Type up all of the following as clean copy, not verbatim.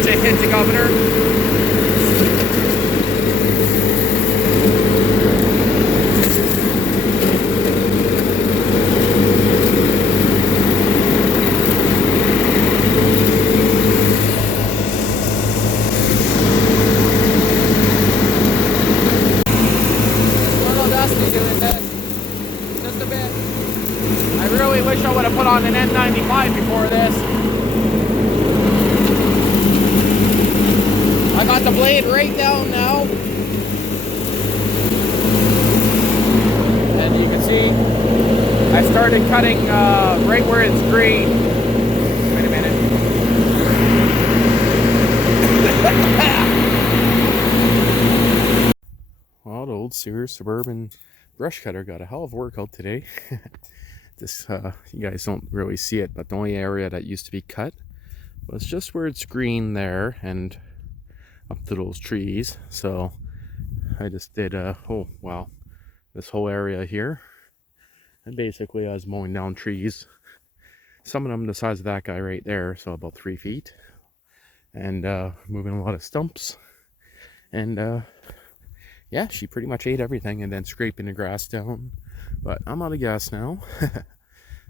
much it hit the governor. Wish I would have put on an N95 before this. I got the blade right down now. And you can see I started cutting right where it's green. Wait a minute. Well, the old Sears Suburban brush cutter got a hell of a workout today. This, you guys don't really see it, but the only area that used to be cut was just where it's green there and up to those trees. So I just did, oh wow, this whole area here. And basically I was mowing down trees. Some of them the size of that guy right there, so about 3 feet. And moving a lot of stumps. And yeah, she pretty much ate everything and then scraping the grass down. But I'm out of gas now.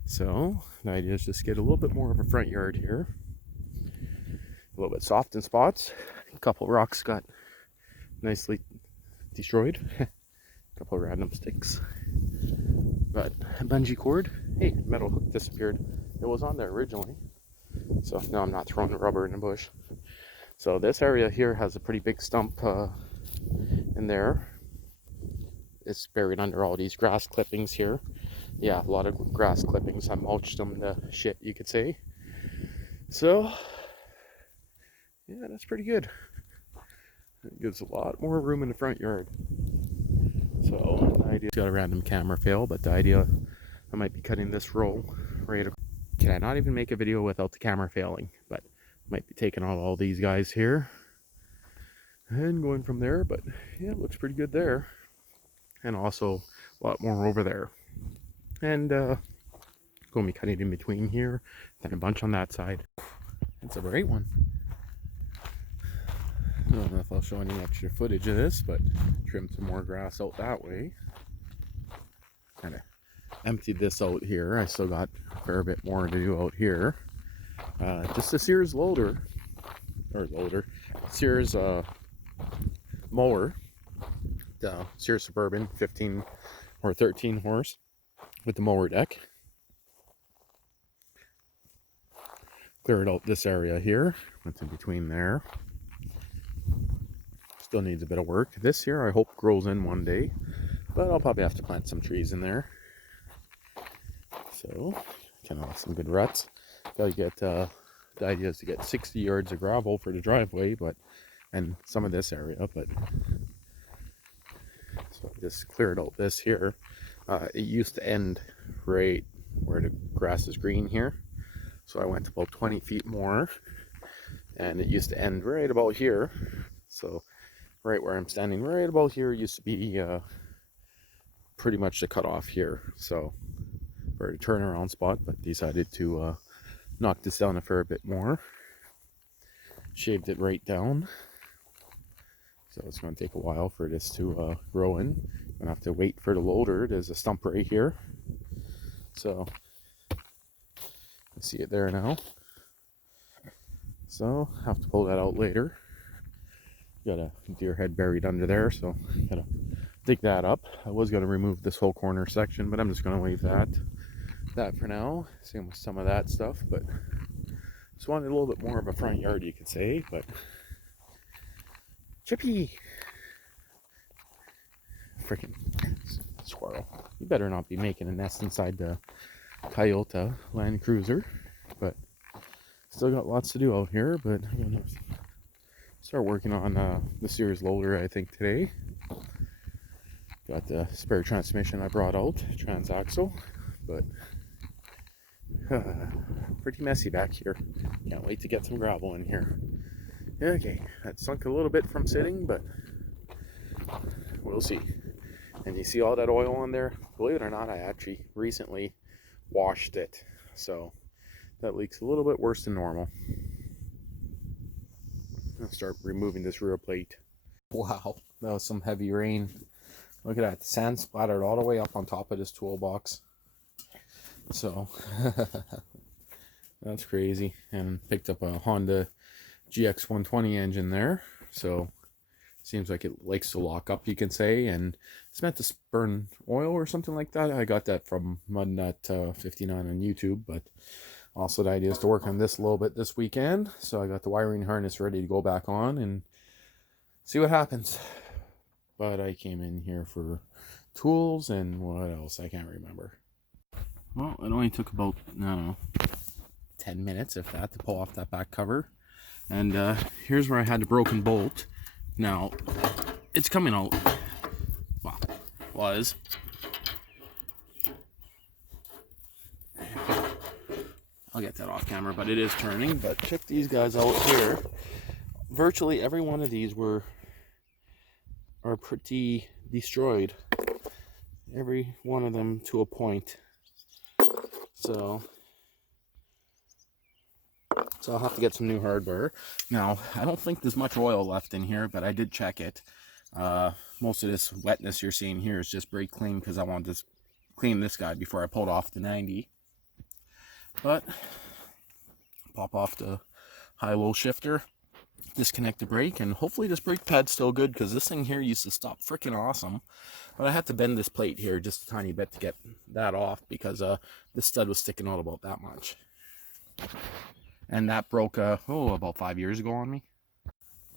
So the idea is just get a little bit more of a front yard here. A little bit soft in spots. A couple rocks got nicely destroyed. A couple of random sticks. But a bungee cord. Hey, metal hook disappeared. It was on there originally. So now I'm not throwing the rubber in the bush. So this area here has a pretty big stump in there. It's buried under all these grass clippings here. Yeah, a lot of grass clippings. I mulched them to shit, you could say. So yeah, that's pretty good. It gives a lot more room in the front yard. So the idea, got a random camera fail, but the idea, I might be cutting this row right across. Can I not even make a video without the camera failing? But might be taking out all these guys here and going from there. But yeah, it looks pretty good there. And also a lot more over there. And going to be cutting in between here, then a bunch on that side. It's a great one. I don't know if I'll show any extra footage of this, but trimmed some more grass out that way. Kind of emptied this out here. I still got a fair bit more to do out here. Just a Sears Sears mower. The Sears Suburban 15 or 13 horse with the mower deck. Cleared out this area here. Went in between there. Still needs a bit of work. This here I hope grows in one day, but I'll probably have to plant some trees in there. So kind of some good ruts. Gotta get the idea is to get 60 yards of gravel for the driveway, and some of this area, but so I just cleared out this here. It used to end right where the grass is green here. So I went about 20 feet more, and it used to end right about here. So right where I'm standing, right about here, used to be pretty much the cutoff here. So for a turnaround spot, but decided to knock this down a fair bit more. Shaved it right down. So it's going to take a while for this to grow in. I'm going to have to wait for the loader. There's a stump right here. So you see it there now. So have to pull that out later. Got a deer head buried under there, so gotta dig that up. I was going to remove this whole corner section, but I'm just going to leave that for now. Same with some of that stuff, but just wanted a little bit more of a front yard, you could say. But Chippy, freaking squirrel, you better not be making a nest inside the Toyota Land Cruiser. But still got lots to do out here. But I'm gonna start working on the Sears loader, I think, today. Got the spare transmission I brought out, Transaxle, but pretty messy back here. Can't wait to get some gravel in here. Okay, that sunk a little bit from sitting, but we'll see. And you see all that oil on there? Believe it or not, I actually recently washed it, so that leaks a little bit worse than normal. start removing this rear plate. Wow, that was some heavy rain. Look at that, the sand splattered all the way up on top of this toolbox. So that's crazy. And picked up a Honda GX 120 engine there, so seems like it likes to lock up, you can say, and it's meant to burn oil or something like that. I got that from MudNut59 on YouTube, but also the idea is to work on this a little bit this weekend. So I got the wiring harness ready to go back on and see what happens. But I came in here for tools and what else, I can't remember. Well, it only took about, I don't know, 10 minutes if that to pull off that back cover. And here's where I had the broken bolt. Now it's coming out. Well, was. I'll get that off camera, but it is turning. But check these guys out here. Virtually every one of these are pretty destroyed. Every one of them to a point. So I'll have to get some new hardware. Now, I don't think there's much oil left in here, but I did check it. Most of this wetness you're seeing here is just brake clean because I wanted to clean this guy before I pulled off the 90. But pop off the high-low shifter, disconnect the brake, and hopefully this brake pad's still good because this thing here used to stop freaking awesome. But I had to bend this plate here just a tiny bit to get that off because this stud was sticking out about that much. And that broke, about 5 years ago on me.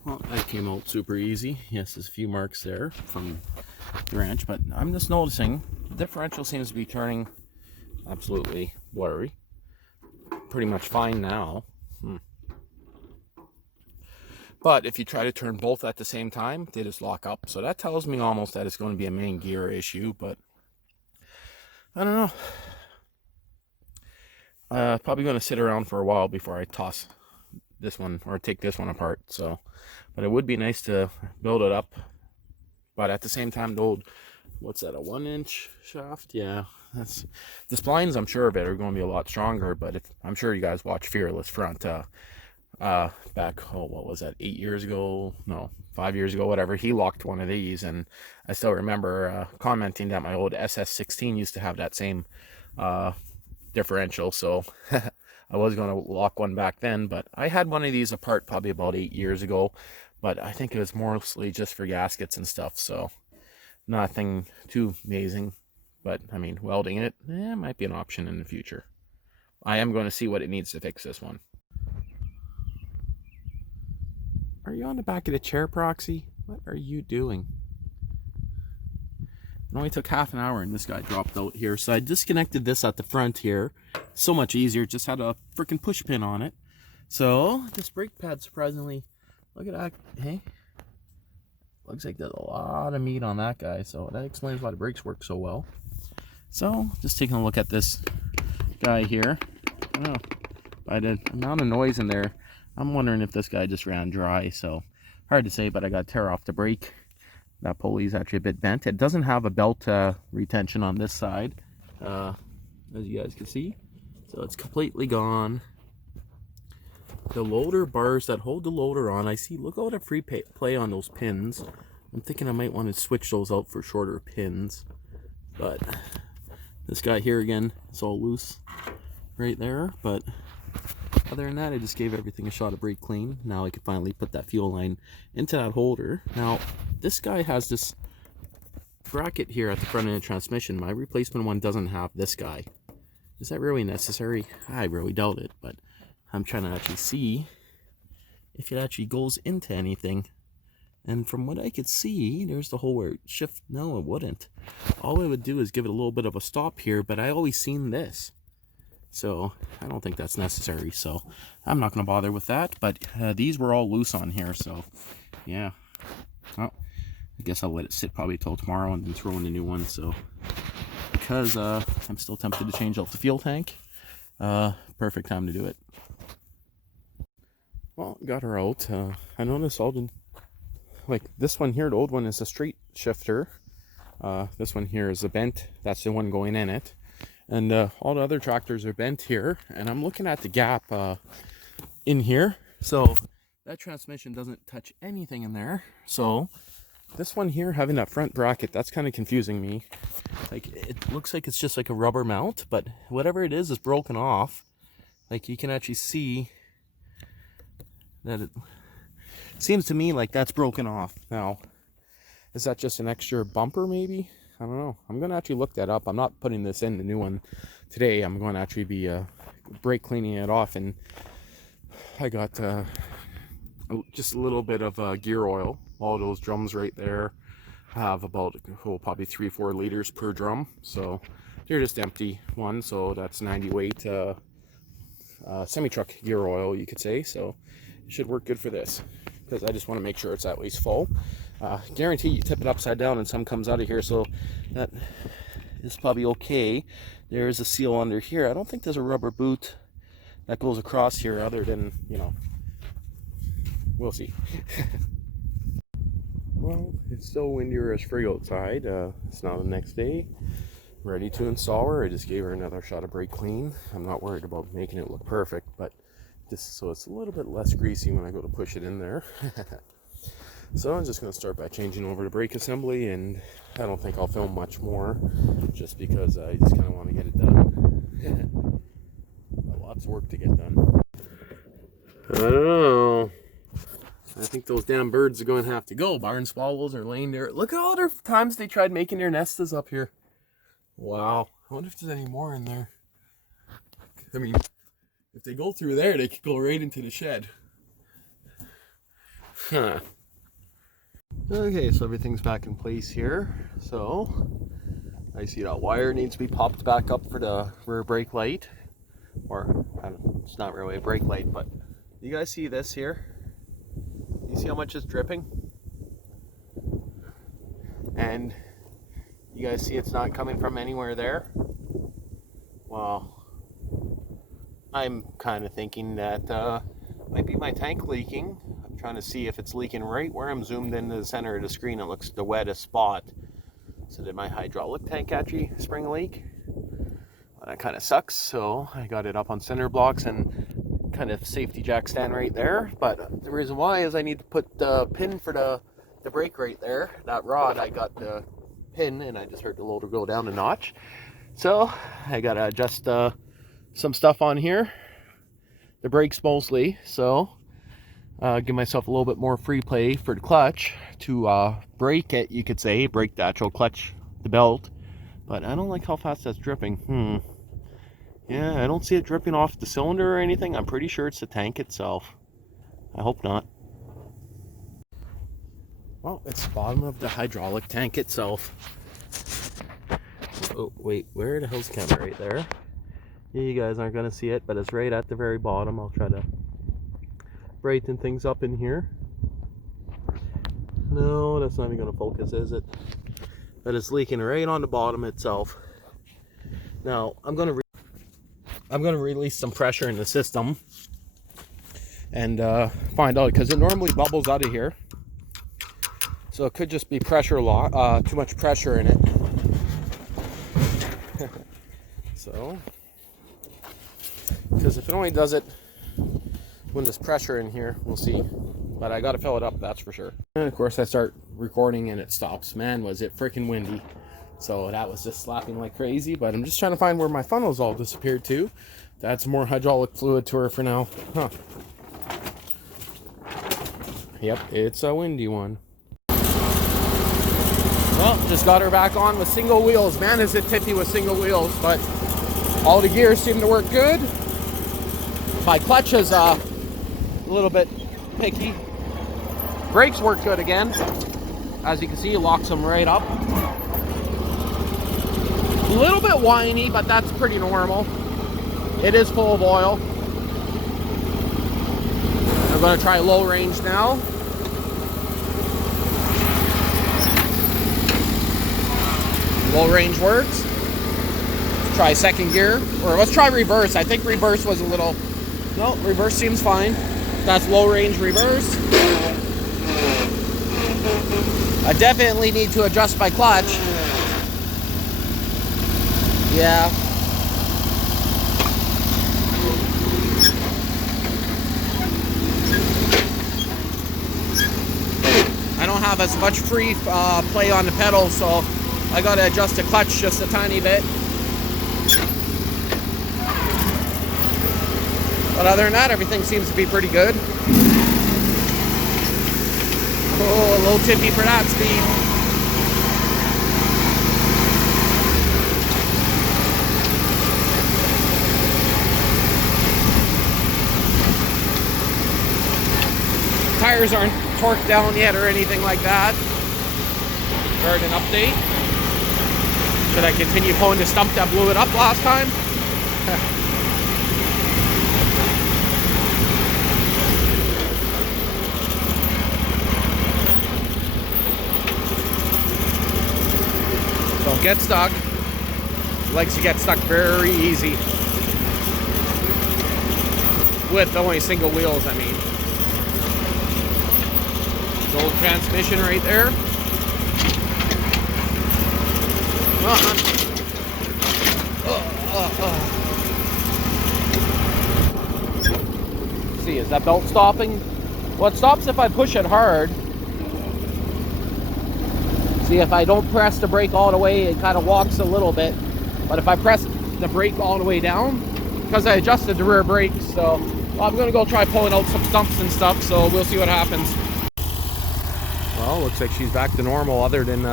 Well, that came out super easy. Yes, there's a few marks there from the wrench, but I'm just noticing the differential seems to be turning absolutely blurry. Pretty much fine now. But if you try to turn both at the same time, they just lock up. So that tells me almost that it's going to be a main gear issue, but I don't know. Probably going to sit around for a while before I toss this one or take this one apart. So, but it would be nice to build it up. But at the same time, the old, what's that, a 1-inch shaft? Yeah, that's the splines. I'm sure of it are going to be a lot stronger. But I'm sure you guys watch Fearless Front back, what was that, 8 years ago? No, 5 years ago, whatever. He locked one of these, and I still remember commenting that my old SS16 used to have that same differential, so I was going to lock one back then, but I had one of these apart probably about 8 years ago, but I think it was mostly just for gaskets and stuff, so nothing too amazing. But I mean, welding it might be an option in the future. I am going to see what it needs to fix this one. Are you on the back of the chair, Proxy? What are you doing? It only took half an hour and this guy dropped out here. So I disconnected this at the front here. So much easier. Just had a freaking push pin on it. So this brake pad, surprisingly, look at that. Hey, looks like there's a lot of meat on that guy. So that explains why the brakes work so well. So just taking a look at this guy here. I don't know. By the amount of noise in there, I'm wondering if this guy just ran dry. So hard to say, but I got to tear off the brake. That pulley is actually a bit bent. It doesn't have a belt retention on this side, as you guys can see. So it's completely gone. The loader bars that hold the loader on, I see, look at the free play on those pins. I'm thinking I might want to switch those out for shorter pins. But this guy here again, it's all loose right there. But other than that, I just gave everything a shot of brake clean. Now I can finally put that fuel line into that holder. Now, this guy has this bracket here at the front of the transmission. My replacement one doesn't have this guy. Is that really necessary? I really doubt it, but I'm trying to actually see if it actually goes into anything. And from what I could see, there's the hole where it shift. No, it wouldn't. All it would do is give it a little bit of a stop here, but I always seen this. So I don't think that's necessary, so I'm not going to bother with that. But these were all loose on here, so yeah. Well, I guess I'll let it sit probably till tomorrow and then throw in a new one. So because I'm still tempted to change out the fuel tank, perfect time to do it. Well, got her out. I noticed all the, like this one here, the old one is a straight shifter. This one here is a bent. That's the one going in it. And all the other tractors are bent here, and I'm looking at the gap in here. So that transmission doesn't touch anything in there. So this one here, having that front bracket, that's kind of confusing me. Like, it looks like it's just like a rubber mount, but whatever it is broken off. Like, you can actually see that it seems to me like that's broken off. Now, is that just an extra bumper maybe? I don't know. I'm going to actually look that up. I'm not putting this in the new one today. I'm going to actually be brake cleaning it off, and I got just a little bit of gear oil. All those drums right there have about probably 3-4 liters per drum, so they're just empty ones. So that's 90 weight semi-truck gear oil, you could say. So it should work good for this, because I just want to make sure it's at least full. Guarantee you tip it upside down and some comes out of here, so that is probably okay. There is a seal under here. I don't think there's a rubber boot that goes across here, other than, you know, we'll see. Well, it's still windier as frig outside. It's now the next day. Ready to install her. I just gave her another shot of brake clean. I'm not worried about making it look perfect, but just so it's a little bit less greasy when I go to push it in there. So I'm just going to start by changing over to brake assembly, and I don't think I'll film much more, just because I just kind of want to get it done. Got lots of work to get done. I don't know. I think those damn birds are going to have to go. Barn swallows are laying there. Look at all their times they tried making their nests up here. Wow. I wonder if there's any more in there. I mean, if they go through there, they could go right into the shed. Huh. Okay, so everything's back in place here. So I see that wire needs to be popped back up for the rear brake light. Or, I don't know, it's not really a brake light, but you guys see this here? You see how much is dripping? And you guys see it's not coming from anywhere there? Well, I'm kind of thinking that might be my tank leaking. I'm trying to see if it's leaking right where I'm zoomed into the center of the screen. It looks the wettest spot. So did my hydraulic tank actually spring a leak? Well, that kind of sucks. So I got it up on center blocks and kind of safety jack stand right there. But the reason why is I need to put the pin for the brake right there. That rod, I got the pin and I just heard the loader go down a notch. So I gotta adjust some stuff on here, the brakes mostly. So give myself a little bit more free play for the clutch to brake it, you could say, brake the actual clutch, the belt. But I don't like how fast that's dripping. Yeah, I don't see it dripping off the cylinder or anything. I'm pretty sure it's the tank itself. I hope not. Well, it's the bottom of the hydraulic tank itself. Oh, wait, where the hell's the camera? Right there. Yeah, you guys aren't going to see it, but it's right at the very bottom. I'll try to brighten things up in here. No, that's not even going to focus, is it? But it's leaking right on the bottom itself. Now, I'm going to release some pressure in the system and find out, because it normally bubbles out of here. So it could just be pressure too much pressure in it. So, because if it only does it when there's pressure in here, we'll see. But I got to fill it up, that's for sure. And of course I start recording and it stops. Man, was it freaking windy. So that was just slapping like crazy. But I'm just trying to find where my funnels all disappeared to. Add some more hydraulic fluid to her for now. Huh. Yep, it's a windy one. Well, just got her back on with single wheels. Man, is it tippy with single wheels, but all the gears seem to work good. My clutch is a little bit picky. Brakes work good again. As you can see, it locks them right up. A little bit whiny, but that's pretty normal. It is full of oil. I'm going to try low range now. Low range works. Let's try second gear, or let's try reverse. I think reverse was a little, no, reverse seems fine. That's low range reverse. I definitely need to adjust my clutch. Yeah. as much free play on the pedal, so I gotta adjust the clutch just a tiny bit. But other than that, everything seems to be pretty good. Oh, a little tippy for that speed. Tires aren't torqued down yet or anything like that. Start an update. Should I continue pulling the stump that blew it up last time? Don't get stuck. Legs to get stuck very easy. With only single wheels, I mean. Old transmission right there. See, is that belt stopping? Well, it stops if I push it hard. See, if I don't press the brake all the way, it kind of walks a little bit. But if I press the brake all the way down, because I adjusted the rear brakes, so well, I'm going to go try pulling out some stumps and stuff, so we'll see what happens. Well, looks like she's back to normal, other than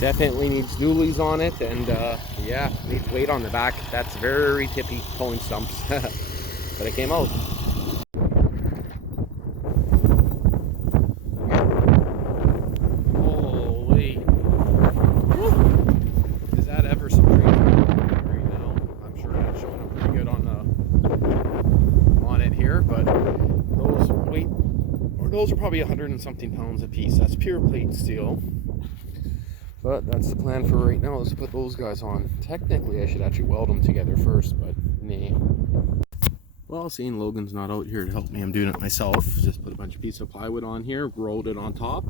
definitely needs dualies on it, and yeah, needs weight on the back. That's very tippy pulling stumps. But it came out. Holy. Is that ever some tree right now? I'm sure that's showing up pretty good on it here, but those weight. Those are probably 100 and something pounds a piece. That's pure plate steel. But that's the plan for right now, is to put those guys on. Technically, I should actually weld them together first, but nah. Well, seeing Logan's not out here to help me, I'm doing it myself. Just put a bunch of pieces of plywood on here, rolled it on top,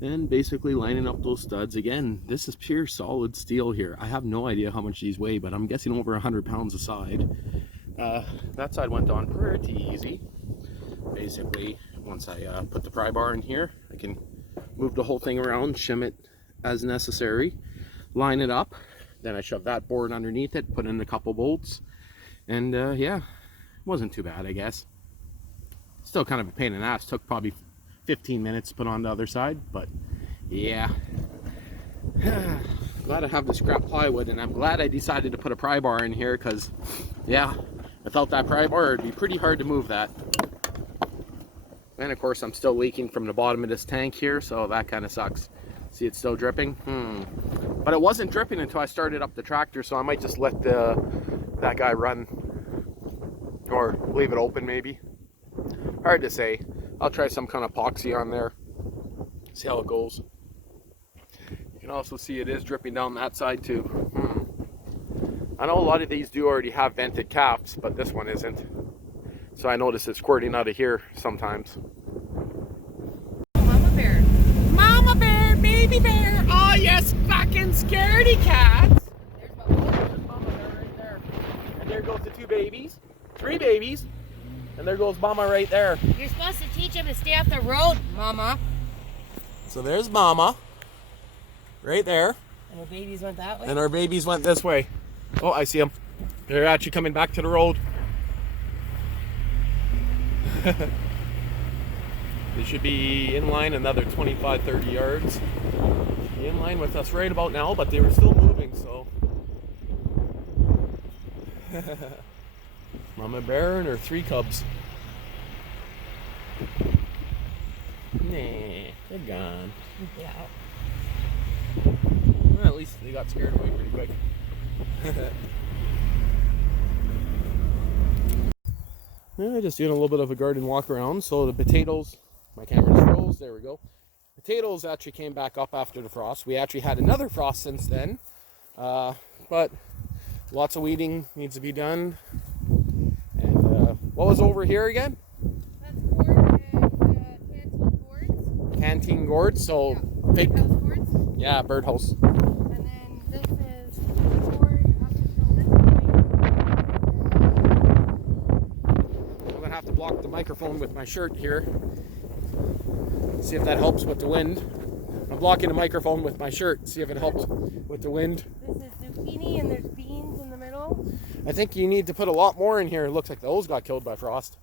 and basically lining up those studs. Again, this is pure solid steel here. I have no idea how much these weigh, but I'm guessing over 100 pounds a side. That side went on pretty easy. Basically, once I put the pry bar in here, I can move the whole thing around, shim it as necessary, line it up, then I shove that board underneath it, put in a couple bolts, and yeah, it wasn't too bad, I guess. Still kind of a pain in the ass. Took probably 15 minutes to put on the other side, but yeah. Glad I have the scrap plywood, and I'm glad I decided to put a pry bar in here, because yeah, without that pry bar, it'd be pretty hard to move that. And of course, I'm still leaking from the bottom of this tank here, so that kind of sucks. See, it's still dripping. But it wasn't dripping until I started up the tractor, so I might just let that guy run, or leave it open maybe. Hard to say. I'll try some kind of epoxy on there, see how it goes. You can also see it is dripping down that side too. I know a lot of these do already have vented caps, but this one isn't. So I notice it's squirting out of here sometimes. Mama bear. Mama bear, baby bear. Oh, yes, fucking scaredy cats. There's Mama bear right there. And there goes the two babies. 3 babies. And there goes Mama right there. You're supposed to teach him to stay off the road, Mama. So there's Mama. Right there. And our babies went that way? And our babies went this way. Oh, I see them. They're actually coming back to the road. They should be in line another 25-30 yards. In line with us right about now, but they were still moving, so. Mama bear and her 3 cubs. Nah, they're gone. Yeah. Well, at least they got scared away pretty quick. Yeah, just doing a little bit of a garden walk around. So the potatoes, my camera just froze, there we go. Potatoes actually came back up after the frost. We actually had another frost since then. But lots of weeding needs to be done. And what was over here again? That's gourd and canteen gourds. Canteen gourds, so yeah. big. Birdhouse gourds. Yeah, birdhouse. And then this is gourd up until this point. I'm gonna have to block the microphone with my shirt here. See if that helps with the wind. I'm blocking the microphone with my shirt. See if it helps with the wind. This is zucchini and there's beans in the middle. I think you need to put a lot more in here. It looks like those got killed by frost.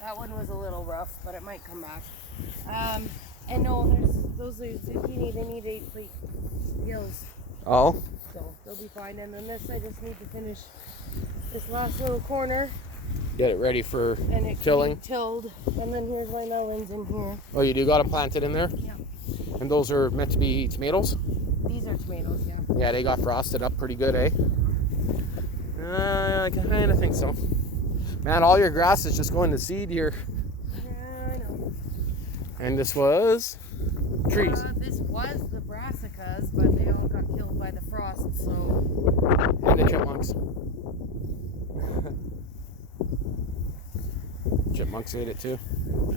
That one was a little rough, but it might come back. And no, those are zucchini. They need 8 plate gills. Oh. So they'll be fine. And then this, I just need to finish this last little corner. Get it ready for and it tilling. Tilled. And then here's my melons in here. Oh, you do got to plant it in there? Yeah. And those are meant to be tomatoes? These are tomatoes, yeah. Yeah, they got frosted up pretty good, eh? I kind of think so. Man, all your grass is just going to seed here. Yeah, I know. And this was trees. This was the brassicas, but they all got killed by the frost, so... And the chipmunks. Chipmunks ate it too.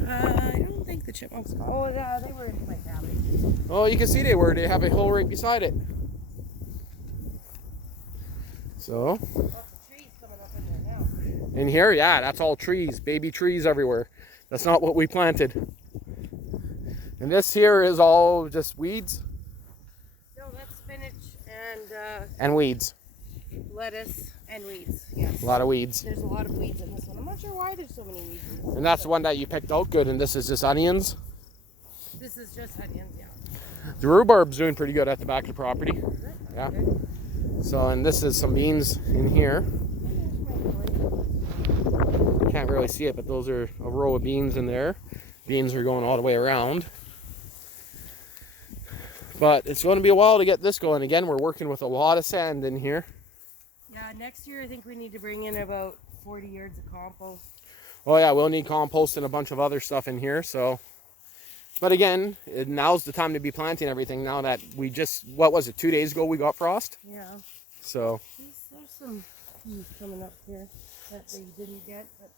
I don't think the chipmunks... Oh, yeah, they were in my cabbage. Oh, you can see they were. They have a hill right beside it. So... Lots of trees coming up in there now. In here, yeah, that's all trees. Baby trees everywhere. That's not what we planted. And this here is all just weeds? No, that's spinach and weeds. lettuce and weeds, yes. A lot of weeds. There's a lot of weeds in this one. I'm not sure why there's so many weeds in this one. And that's the one that you picked out good, and this is just onions? This is just onions, yeah. The rhubarb's doing pretty good at the back of the property. Is it? Yeah. Okay. So, and this is some beans in here. Can't really see it, but those are a row of beans in there. Beans are going all the way around. But it's going to be a while to get this going. Again, we're working with a lot of sand in here. Yeah, next year I think we need to bring in about 40 yards of compost. Oh yeah, we'll need compost and a bunch of other stuff in here. So, but again, now's the time to be planting everything. Now that we just, what was it, 2 days ago we got frost? Yeah. So. There's some peas coming up here that they didn't get, but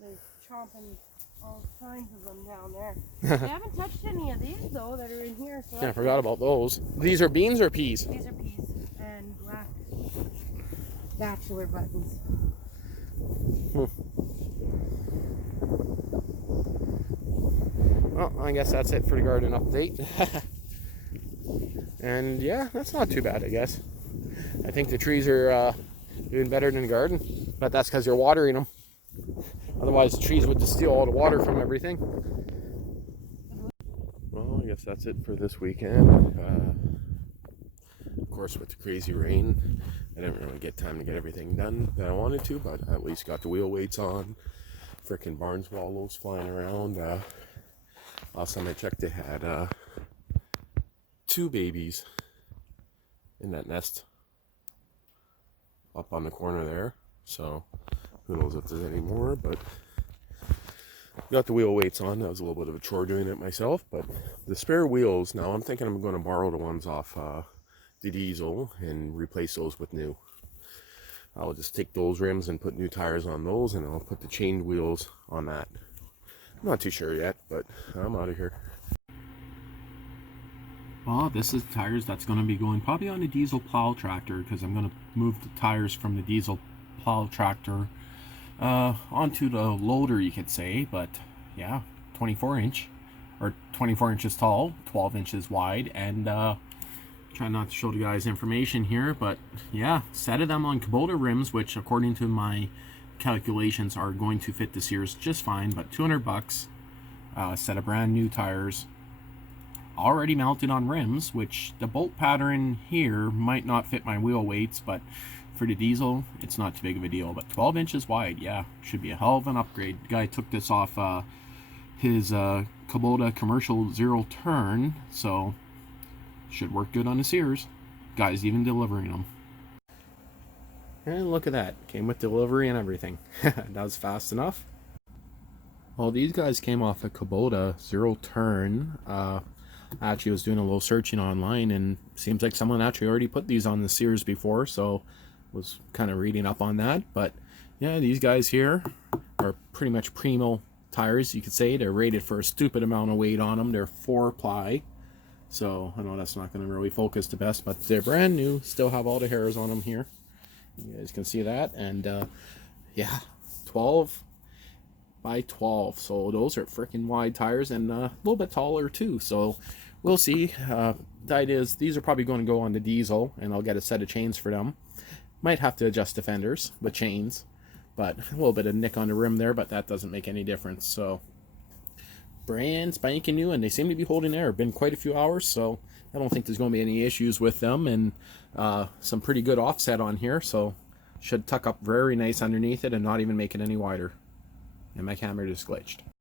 they're chomping all kinds of them down there. They haven't touched any of these though that are in here. So Yeah, I forgot about those. These are beans or peas? These are peas and black bachelor buttons. Well, I guess that's it for the garden update. And yeah, that's not too bad, I guess. I think the trees are doing better than the garden, but that's because you're watering them. Otherwise, the trees would just steal all the water from everything. Well, I guess that's it for this weekend. Of course, with the crazy rain, I didn't really get time to get everything done that I wanted to, but I at least got the wheel weights on. Frickin' barn swallows flying around. Last time I checked, they had 2 babies in that nest up on the corner there. So who knows if there's any more, but got the wheel weights on. That was a little bit of a chore doing it myself, but the spare wheels, now I'm thinking I'm going to borrow the ones off the diesel and replace those with new. I'll just take those rims and put new tires on those, and I'll put the chained wheels on that. I'm not too sure yet, but I'm out of here. Well, this is the tires that's going to be going probably on the diesel plow tractor, because I'm going to move the tires from the diesel plow tractor onto the loader, you could say. But yeah, 24 inch or 24 inches tall, 12 inches wide, and try not to show the guys information here, but yeah, set of them on Kubota rims, which according to my calculations are going to fit the Sears just fine. But $200, set of brand new tires already mounted on rims, which the bolt pattern here might not fit my wheel weights, but for the diesel it's not too big of a deal. But 12 inches wide, yeah, should be a hell of an upgrade. The guy took this off his Kubota commercial zero turn, so should work good on the Sears. Guy's even delivering them. And look at that, came with delivery and everything. That was fast enough. Well, these guys came off a Kubota zero turn. Actually was doing a little searching online, and seems like someone actually already put these on the Sears before, so was kind of reading up on that. But yeah, these guys here are pretty much primo tires, you could say. They're rated for a stupid amount of weight on them. They're 4-ply, so I know that's not going to really focus the best, but they're brand new, still have all the hairs on them here. You guys can see that. And yeah, 12 by 12, so those are freaking wide tires, and a little bit taller too, so We'll see. The idea is these are probably going to go on the diesel, and I'll get a set of chains for them. Might have to adjust the fenders with chains, but a little bit of nick on the rim there, but that doesn't make any difference. So brand spanking new, and they seem to be holding air. Been quite a few hours, so I don't think there's going to be any issues with them, and some pretty good offset on here, so should tuck up very nice underneath it and not even make it any wider. And my camera just glitched.